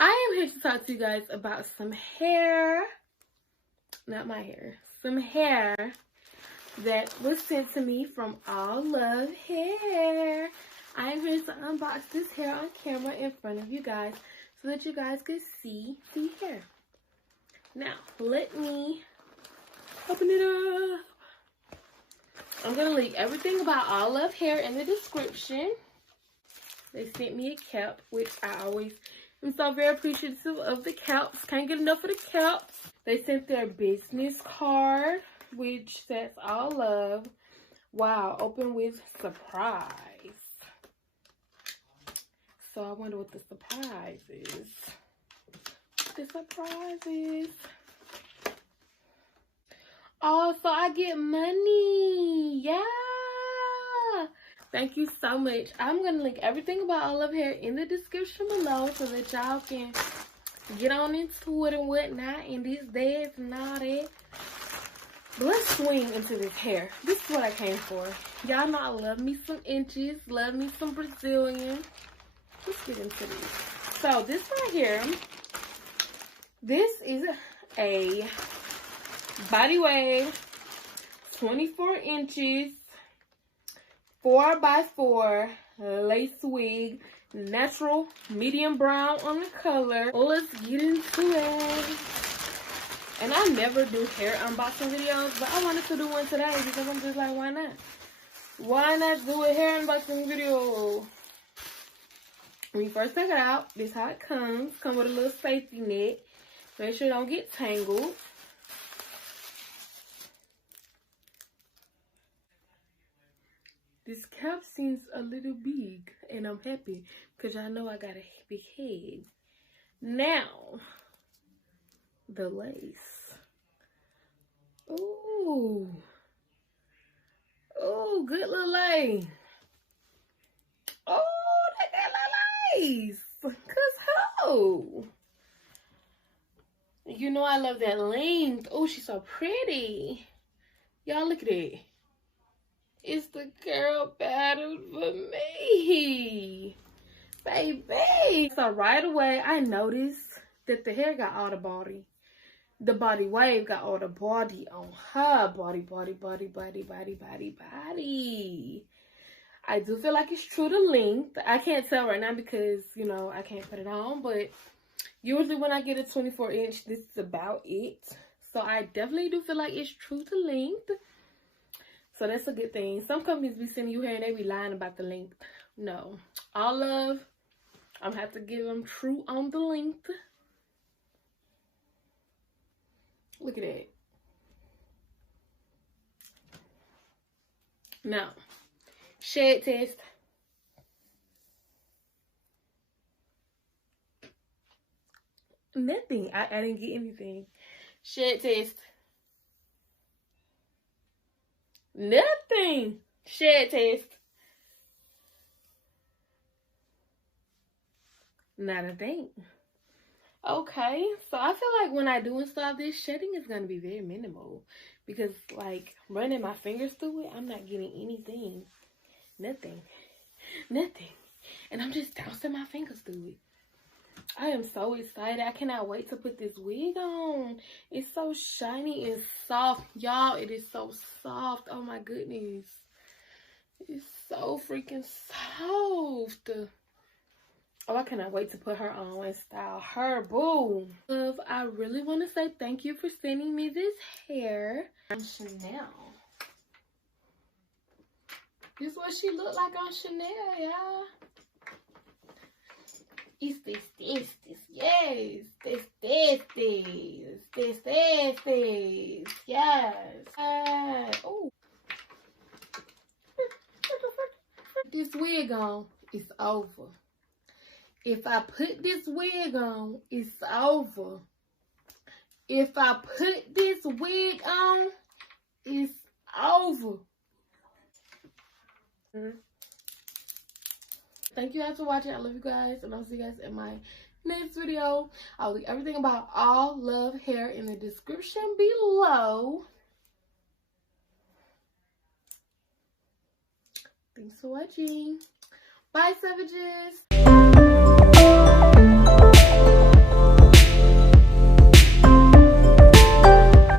I am here to talk to you guys about some hair, not my hair, some hair that was sent to me from Allove Hair. I am here to unbox this hair on camera in front of you guys so that you guys could see the hair. Now, let me open it up. I'm going to link everything about Allove Hair in the description. They sent me a cap, which I always am so very appreciative of the caps. Can't get enough of the caps. They sent their business card, which says Allove. Wow, open with surprise. So I wonder what the surprise is. The surprise is. Oh, so I get money. Yeah. Thank you so much. I'm going to link everything about Allove Hair in the description below so that y'all can get on into it and whatnot and these days and all that. But let's swing into this hair. This is what I came for. Y'all know I love me some inches, love me some Brazilian. Let's get into this. So this right here, this is a body wave, 24 inches, 4x4 lace wig, natural medium brown on the color. Let's get into it. And I never do hair unboxing videos, but I wanted to do one today because I'm just like, why not? Why not do a hair unboxing video? When you first take it out, this is how it comes. Come with a little safety net. Make sure it don't get tangled. This cap seems a little big, and I'm happy because y'all know I got a big head. Now, the lace. Ooh. Ooh, good little lace. Oh, that good little lace. Cause who? You know I love that length. Oh, she's so pretty. Y'all look at it. It's the girl battle for me, baby. So right away, I noticed that the hair got all the body. The body wave got all the body on her. Body. I do feel like it's true to length. I can't tell right now because, you know, I can't put it on. But usually when I get a 24 inch, this is about it. So I definitely do feel like it's true to length. So that's a good thing. Some companies be sending you hair and they be lying about the length. No. Allove, I'm going to have to give them true on the length. Look at that. Now, shade test. Nothing. I didn't get anything. Shade test. Nothing. Shade test. Not a thing. Okay, so I feel like when I do install this, shedding is going to be very minimal. Because, like, running my fingers through it, I'm not getting anything. Nothing. And I'm just dousing my fingers through it. I am so excited. I cannot wait to put this wig on. It's so shiny and soft. Y'all, it is so soft. Oh my goodness. It's so freaking soft. Oh, I cannot wait to put her on and style her. Boom. Love, I really want to say thank you for sending me this hair. Chanel. This is what she looked like on Chanel, y'all. It's this, yes. This, yes. Oh. This wig on, it's over. If I put this wig on, it's over. If I put this wig on, it's over. Thank you guys for watching. I love you guys, and I'll see you guys in my next video. I'll leave everything about Allove Hair in the description below. Thanks for watching. Bye, savages.